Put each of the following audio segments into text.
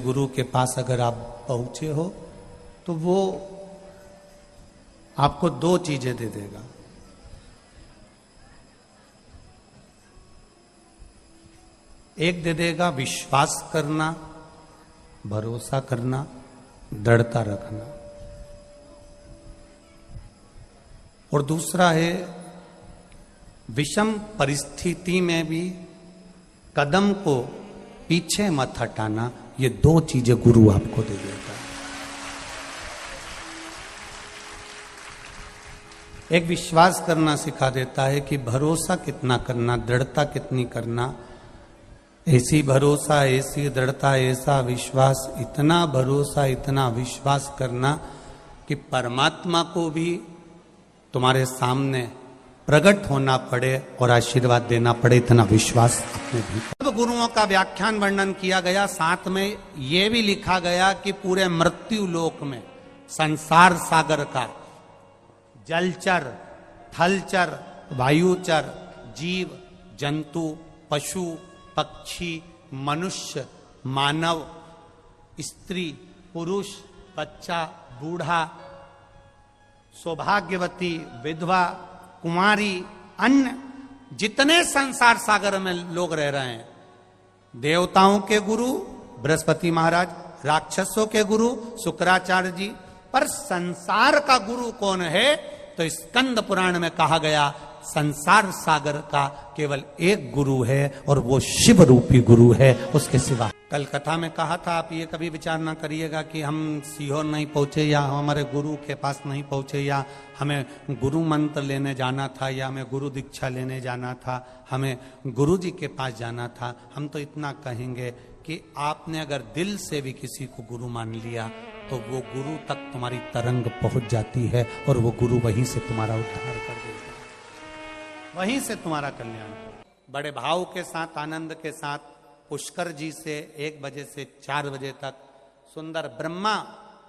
गुरु के पास अगर आप पहुंचे हो तो वो आपको दो चीजें दे देगा। एक दे देगा विश्वास करना, भरोसा करना, दृढ़ता रखना, और दूसरा है विषम परिस्थिति में भी कदम को पीछे मत हटाना। ये दो चीजें गुरु आपको दे देगा। एक विश्वास करना सिखा देता है कि भरोसा कितना करना, दृढ़ता कितनी करना, ऐसी भरोसा, ऐसी दृढ़ता, ऐसा विश्वास, इतना भरोसा, इतना विश्वास करना कि परमात्मा को भी तुम्हारे सामने प्रकट होना पड़े और आशीर्वाद देना पड़े, इतना विश्वास अपने भी। सब गुरुओं का व्याख्यान वर्णन किया गया, साथ में यह भी लिखा गया कि पूरे मृत्यु लोक में संसार सागर का जलचर, थलचर, वायुचर, जीव, जंतु, पशु, पक्षी, मनुष्य, मानव, स्त्री, पुरुष, बच्चा, बूढ़ा, सौभाग्यवती, विधवा, कुमारी, अन्य जितने संसार सागर में लोग रह रहे हैं, देवताओं के गुरु बृहस्पति महाराज, राक्षसों के गुरु शुक्राचार्य जी, पर संसार का गुरु कौन है? तो स्कंद पुराण में कहा गया संसार सागर का केवल एक गुरु है और वो शिव रूपी गुरु है, उसके सिवा। कल कथा में कहा था, आप ये कभी विचार ना करिएगा कि हम सीहोर नहीं पहुंचे या हमारे गुरु के पास नहीं पहुंचे या हमें गुरु मंत्र लेने जाना था या हमें गुरु दीक्षा लेने जाना था, हमें गुरु जी के पास जाना था। हम तो इतना कहेंगे कि आपने अगर दिल से भी किसी को गुरु मान लिया तो वो गुरु तक तुम्हारी तरंग पहुंच जाती है और वो गुरु वहीं से तुम्हारा उद्धार कर देता है, वहीं से तुम्हारा कल्याण। बड़े भाव के साथ, आनंद के साथ पुष्कर जी से 1 बजे से 4 बजे तक सुंदर ब्रह्मा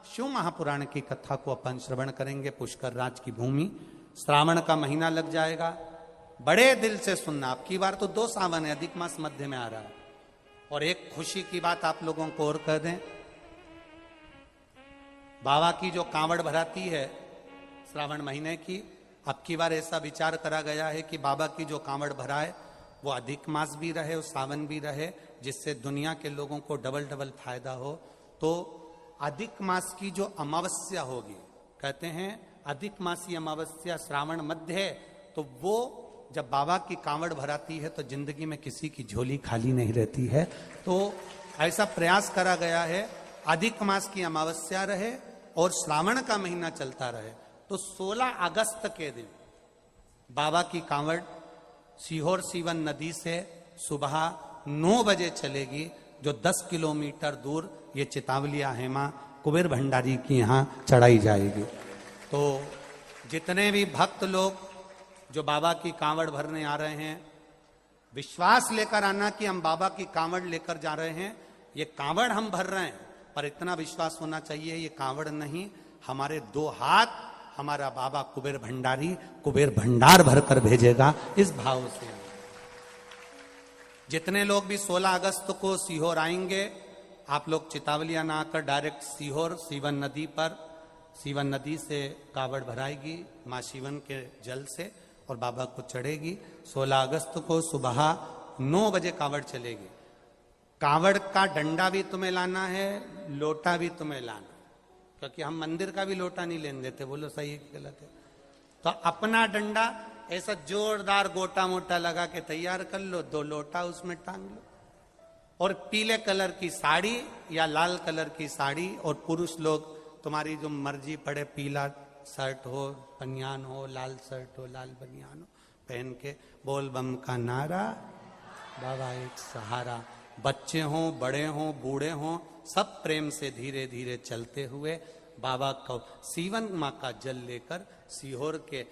शिव महापुराण की कथा को अपन श्रवण करेंगे। पुष्कर राज की भूमि, श्रावण का महीना लग जाएगा। बड़े दिल से सुनना। अब की बार तो 2 सावन है, अधिक मास मध्य में आ रहा है। और एक खुशी की बात आप लोगों को और कह दें, बाबा की जो कांवड़ भराती है श्रावण महीने की, अब की बार ऐसा विचार करा गया है कि बाबा की जो कांवड़ भराए वो अधिक मास भी रहे और सावन भी रहे, जिससे दुनिया के लोगों को डबल फायदा हो। तो अधिक मास की जो अमावस्या होगी, कहते हैं अधिक मासी अमावस्या श्रावण मध्य है, तो वो जब बाबा की कांवड़ भराती है तो जिंदगी में किसी की झोली खाली नहीं रहती है। तो ऐसा प्रयास करा गया है अधिक मास की अमावस्या रहे और श्रावण का महीना चलता रहे। तो 16 अगस्त के दिन बाबा की कांवड़ सीहोर सीवन नदी से सुबह 9 बजे चलेगी, जो 10 किलोमीटर दूर ये चितावलिया हेमा कुबेर भंडारी की यहाँ चढ़ाई जाएगी। तो जितने भी भक्त लोग जो बाबा की कांवड़ भरने आ रहे हैं, विश्वास लेकर आना कि हम बाबा की कांवड़ लेकर जा रहे हैं। ये कांवड़ हम भर रहे हैं, पर इतना विश्वास होना चाहिए ये कांवड़ नहीं, हमारे 2 हाथ हमारा बाबा कुबेर भंडारी कुबेर भंडार भरकर भेजेगा। इस भाव से जितने लोग भी 16 अगस्त को सीहोर आएंगे, आप लोग चितावलिया ना आकर डायरेक्ट सीहोर सीवन नदी पर, सीवन नदी से कावड़ भराएगी माँ शिवन के जल से और बाबा को चढ़ेगी। 16 अगस्त को सुबह 9 बजे कावड़ चलेगी। कावड़ का डंडा भी तुम्हें लाना है, लोटा भी तुम्हें लाना, क्योंकि हम मंदिर का भी लोटा नहीं लेने देते। बोलो सही है कि गलत है? तो अपना डंडा ऐसा जोरदार गोटा मोटा लगा के तैयार कर लो, 2 लोटा उसमें टांग लो, और पीले कलर की साड़ी या लाल कलर की साड़ी, और पुरुष लोग तुम्हारी जो मर्जी पड़े, पीला शर्ट हो, बनियान हो, लाल शर्ट हो, लाल बनियान हो, पहन के बोल बम का नारा, बाबा एक सहारा। बच्चे हों, बड़े हों, बूढ़े हों, सब प्रेम से धीरे धीरे चलते हुए बाबा को सीवन माँ का जल लेकर सीहोर के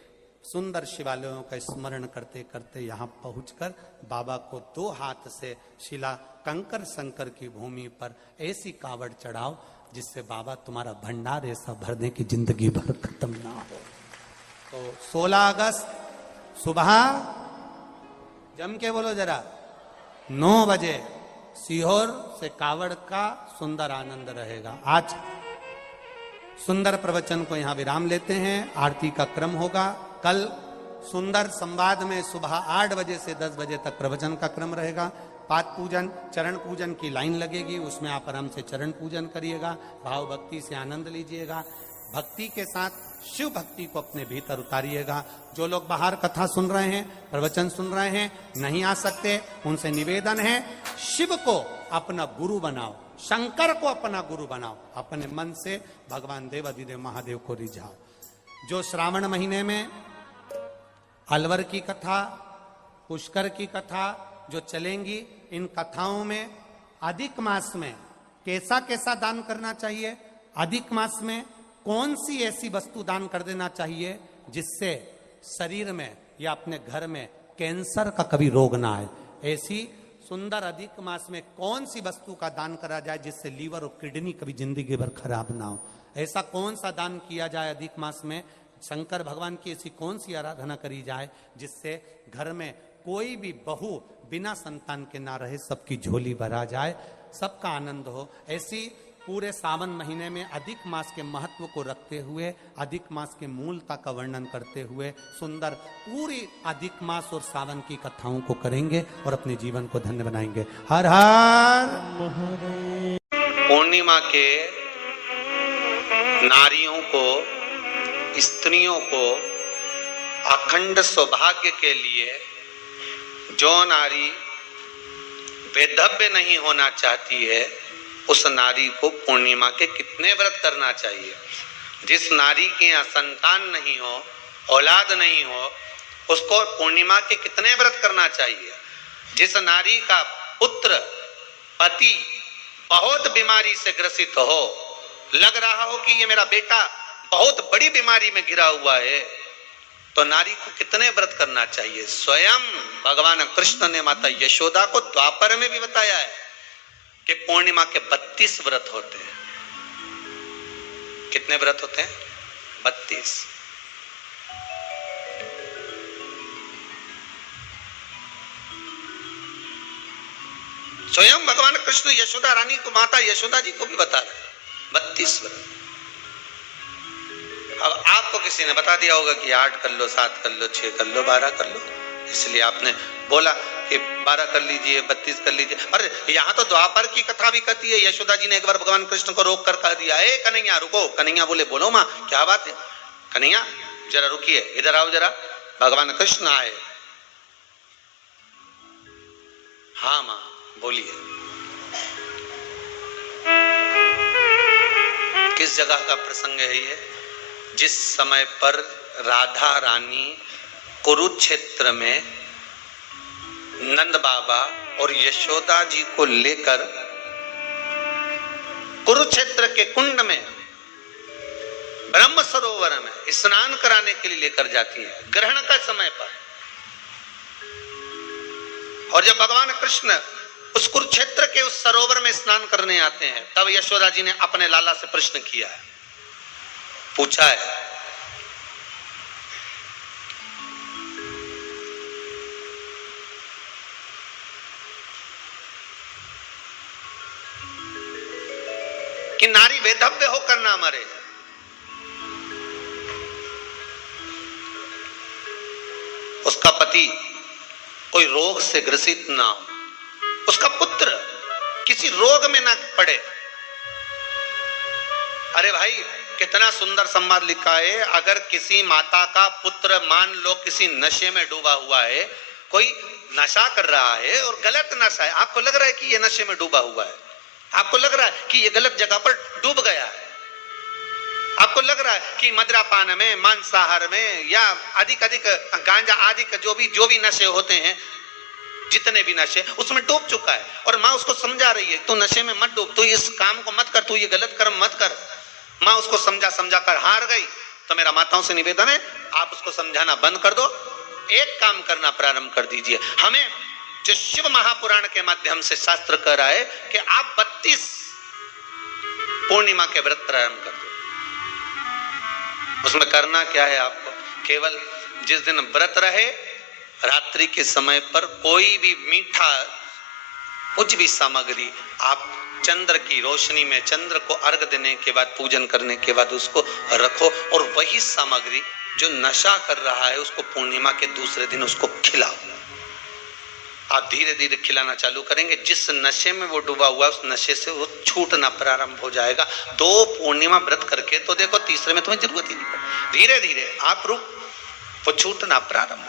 सुंदर शिवालयों का स्मरण करते करते यहाँ पहुंचकर बाबा को 2 हाथ से शिला कंकर शंकर की भूमि पर ऐसी कावड़ चढ़ाओ जिससे बाबा तुम्हारा भंडार ऐसा भरने की जिंदगी भर खत्म ना हो। तो 16 अगस्त सुबह जम के बोलो जरा, 9 बजे सीहोर से कावड़ का सुंदर आनंद रहेगा। आज सुंदर प्रवचन को यहां विराम लेते हैं। आरती का क्रम होगा। कल सुंदर संवाद में सुबह 8 बजे से 10 बजे तक प्रवचन का क्रम रहेगा। पाद पूजन, चरण पूजन की लाइन लगेगी, उसमें आप आराम से चरण पूजन करिएगा, भाव भक्ति से आनंद लीजिएगा। भक्ति के साथ शिव भक्ति को अपने भीतर उतारिएगा। जो लोग बाहर कथा सुन रहे हैं, प्रवचन सुन रहे हैं, नहीं आ सकते, उनसे निवेदन है, शिव को अपना गुरु बनाओ, शंकर को अपना गुरु बनाओ। अपने मन से भगवान देव अधिदेव महादेव को रिझाओ। जो श्रावण महीने में अलवर की कथा, पुष्कर की कथा जो चलेंगी, इन कथाओं में अधिक मास में कैसा कैसा दान करना चाहिए, अधिक मास में कौन सी ऐसी वस्तु दान कर देना चाहिए जिससे शरीर में या अपने घर में कैंसर का कभी रोग ना आए, ऐसी सुंदर अधिक मास में कौन सी वस्तु का दान करा जाए जिससे लीवर और किडनी कभी जिंदगी भर खराब ना हो, ऐसा कौन सा दान किया जाए अधिक मास में, शंकर भगवान की ऐसी कौन सी आराधना करी जाए जिससे घर में कोई भी बहू बिना संतान के ना रहे, सबकी झोली भरा जाए, सबका आनंद हो। ऐसी पूरे सावन महीने में अधिक मास के महत्व को रखते हुए, अधिक मास के मूलता का वर्णन करते हुए सुंदर पूरी अधिक मास और सावन की कथाओं को करेंगे और अपने जीवन को धन्य बनाएंगे। हर हर पूर्णिमा के नारियों को, स्त्रियों को अखंड सौभाग्य के लिए जो नारी वैधव्य नहीं होना चाहती है, उस नारी को पूर्णिमा के कितने व्रत करना चाहिए। जिस नारी के यहाँ संतान नहीं हो, औलाद नहीं हो, उसको पूर्णिमा के कितने व्रत करना चाहिए। जिस नारी का पुत्र, पति बहुत बीमारी से ग्रसित हो, लग रहा हो कि ये मेरा बेटा बहुत बड़ी बीमारी में घिरा हुआ है, तो नारी को कितने व्रत करना चाहिए। स्वयं भगवान कृष्ण ने माता यशोदा को द्वापर में भी बताया है कि पूर्णिमा के 32 व्रत होते हैं। कितने व्रत होते हैं? 32। स्वयं भगवान कृष्ण यशोदा रानी को, माता यशोदा जी को भी बता रहे 32 व्रत। अब आपको किसी ने बता दिया होगा कि 8 कर लो, 7 कर लो, 6 कर लो, 12 कर लो, इसलिए आपने बोला कि 12 कर लीजिए, 32 कर लीजिए। अरे यहाँ तो द्वापर की कथा भी कहती है। यशोदा जी ने एक बार भगवान कृष्ण को रोक कर कह दिया, ए कन्हैया रुको। कन्हैया बोले, बोलो माँ क्या बात है। कन्हैया जरा रुकिए, इधर आओ जरा। भगवान कृष्ण आए। हाँ माँ बोलिए। किस जगह का प्रसंग है ये? जिस समय पर राधा रानी कुरुक्षेत्र में नंद बाबा और यशोदा जी को लेकर कुरुक्षेत्र के कुंड में, ब्रह्म सरोवर में स्नान कराने के लिए लेकर जाती है, ग्रहण का समय पर। और जब भगवान कृष्ण उस कुरुक्षेत्र के उस सरोवर में स्नान करने आते हैं, तब यशोदा जी ने अपने लाला से प्रश्न किया है, पूछा है कि नारी वैधव्य होकर ना मरे। उसका पति कोई रोग से ग्रसित ना हो, उसका पुत्र किसी रोग में ना पड़े। अरे भाई कितना सुंदर संवाद लिखा है। अगर किसी माता का पुत्र मान लो किसी नशे में डूबा हुआ है, कोई नशा कर रहा है और गलत नशा है, आपको लग रहा है कि ये नशे में डूबा हुआ है, आपको लग रहा है कि ये गलत जगह पर डूब गया है, आपको लग रहा है कि मदिरापान में, मांसाहार में या अधिक गांजा आदि का जो भी नशे होते हैं, जितने भी नशे, उसमें डूब चुका है। और माँ उसको समझा रही है, तू नशे में मत डूब, तू इस काम को मत कर, तू ये गलत कर्म मत कर। माँ उसको समझा कर हार गई। तो मेरा माताओं से निवेदन है, आप उसको समझाना बंद कर दो, एक काम करना प्रारंभ कर दीजिए। हमें जो शिव महापुराण के माध्यम से शास्त्र कह रहा है कि आप 32 पूर्णिमा के व्रत प्रारंभ कर दो। उसमें करना क्या है आपको? केवल जिस दिन व्रत रहे, रात्रि के समय पर कोई भी मीठा कुछ भी सामग्री आप चंद्र की रोशनी में चंद्र को अर्घ देने के बाद पूजन करने के बाद उसको रखो और वही सामग्री जो नशा कर रहा है उसको पूर्णिमा के दूसरे दिन उसको खिलाओ। आप धीरे धीरे खिलाना चालू करेंगे, जिस नशे में वो डूबा हुआ उस नशे से वो छूटना प्रारंभ हो जाएगा। 2 पूर्णिमा व्रत करके तो देखो, तीसरे में तुम्हें जरूरत ही नहीं पड़ेगी। धीरे धीरे आप रुक, वो छूटना प्रारंभ